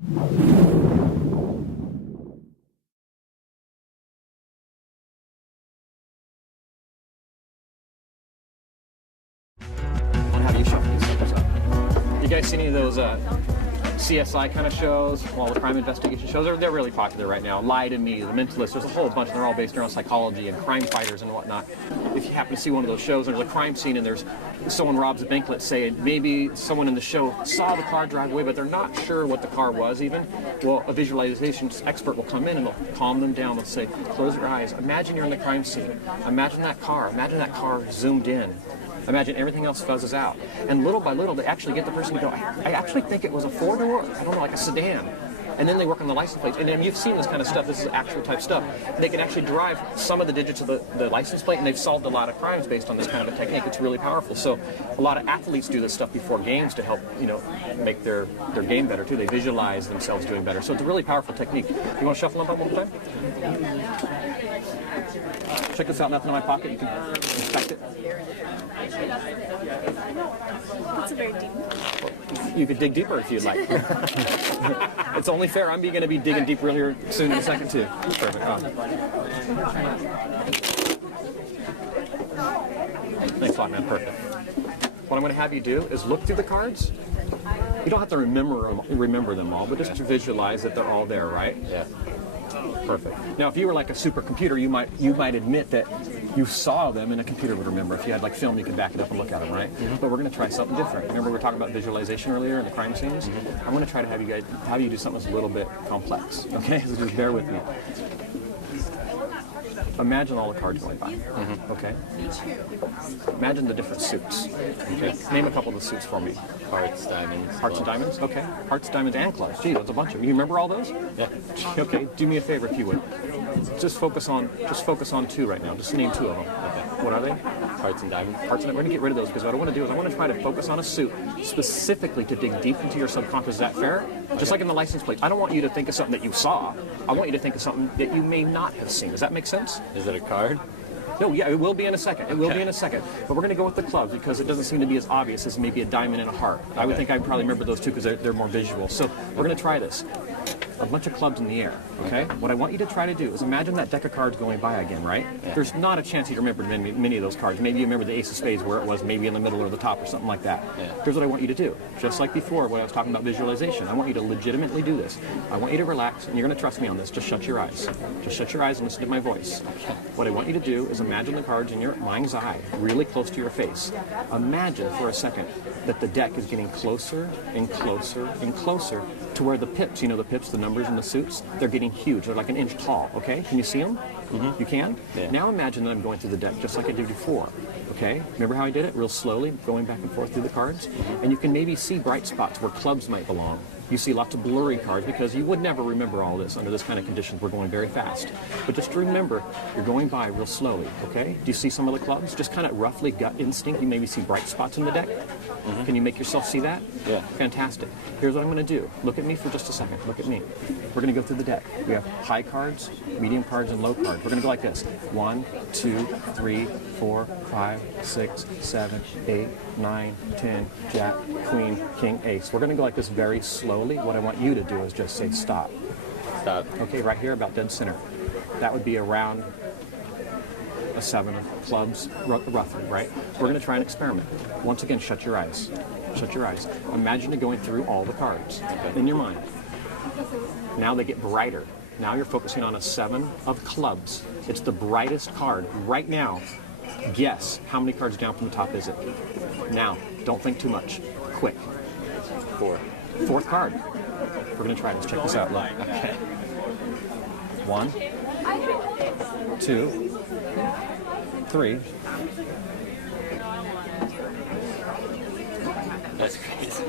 On how do you shuffle these suckers up? You guys see any of those CSI kind of shows? Well, the crime investigation shows, they're really popular right now. Lie to Me, The Mentalist, there's a whole bunch, and they're all based around psychology and crime fighters and whatnot. If you happen to see one of those shows, there's a crime scene and there's someone robs a bank, let's say, and maybe someone in the show saw the car drive away, but they're not sure what the car was even. Well, a visualization expert will come in and they'll calm them down. They'll say, close your eyes. Imagine you're in the crime scene. Imagine that car. Imagine that car zoomed in. Imagine everything else fuzzes out. And little by little, they actually get the person to go, I actually think it was a four-door, I don't know, like a sedan. And then they work on the license plates. And then you've seen this kind of stuff. This is actual type stuff. They can actually derive some of the digits of the license plate, and they've solved a lot of crimes based on this kind of a technique. It's really powerful. So a lot of athletes do this stuff before games to help, make their game better too. They visualize themselves doing better. So it's a really powerful technique. You want to shuffle them up one more time? Check this out. Nothing in my pocket. You can inspect it. It's very deep. You could dig deeper if you'd like. It's only fair. I'm going to be digging deep really soon in a second too. Perfect. Thanks a lot, man. Perfect. What I'm going to have you do is look through the cards. You don't have to remember them all, but just to visualize that they're all there, right? Yeah. Perfect. Now, if you were like a supercomputer, you might admit that you saw them and a computer would remember. If you had like film, you could back it up and look at them, right? Mm-hmm. But we're going to try something different. Remember we were talking about visualization earlier in the crime scenes? Mm-hmm. I'm going to try to have you do something that's a little bit complex. Okay, so just bear with me. Imagine all the cards going by. Mm-hmm. Okay. Imagine the different suits. Okay. Name a couple of the suits for me. Hearts, diamonds. Hearts and diamonds. Okay. Hearts, diamonds, and clubs. Gee, that's a bunch of them. You remember all those? Yeah. Okay. Do me a favor if you would. Just focus on two right now. Just name two of them. Okay. What are they? Hearts and diamonds. Hearts and we're gonna get rid of those because what I want to do is I want to try to focus on a suit specifically to dig deep into your subconscious. Is that fair? Okay. Just like in the license plate. I don't want you to think of something that you saw. I want you to think of something that you may not have seen. Does that make sense? Is it a card? No, yeah, it will be in a second. It will be in a second. But we're going to go with the clubs because it doesn't seem to be as obvious as maybe a diamond and a heart. I would think I'd probably remember those two because they're more visual. So we're going to try this. A bunch of clubs in the air, okay? What I want you to try to do is imagine that deck of cards going by again, right? Yeah. There's not a chance you remember many of those cards. Maybe you remember the ace of spades where it was maybe in the middle or the top or something like that. Yeah. Here's what I want you to do. Just like before when I was talking about visualization, I want you to legitimately do this. I want you to relax, and you're going to trust me on this. Just shut your eyes. Just shut your eyes and listen to my voice. Okay. What I want you to do is imagine the cards in your mind's eye, really close to your face. Imagine for a second that the deck is getting closer and closer and closer to where the pips, the pips, the numbers and the suits, they're getting huge. They're like an inch tall, okay? Can you see them? Mm-hmm. You can? Yeah. Now imagine that I'm going through the deck just like I did before, okay? Remember how I did it? Real slowly, going back and forth through the cards? Mm-hmm. And you can maybe see bright spots where clubs might belong. You see lots of blurry cards because you would never remember all this under this kind of conditions. We're going very fast. But just remember, you're going by real slowly, okay? Do you see some of the clubs? Just kind of roughly gut instinct. You maybe see bright spots in the deck. Mm-hmm. Can you make yourself see that? Yeah. Fantastic. Here's what I'm going to do. Look at me for just a second. Look at me. We're going to go through the deck. We have high cards, medium cards, and low cards. We're going to go like this. 1, 2, 3, 4, 5, 6, 7, 8, 9, 10, Jack, Queen, King, Ace. We're going to go like this very slowly. What I want you to do is just say stop. Stop. Okay, right here about dead center. That would be around a 7 of clubs, roughly, right? We're going to try an experiment. Once again, shut your eyes. Shut your eyes. Imagine it going through all the cards in your mind. Now they get brighter. Now you're focusing on a 7 of clubs. It's the brightest card right now. Guess how many cards down from the top is it? Now, don't think too much. Quick. 4. 4th card. We're going to try this. Check this out. Look. Okay. 1, 2, 3. That's crazy.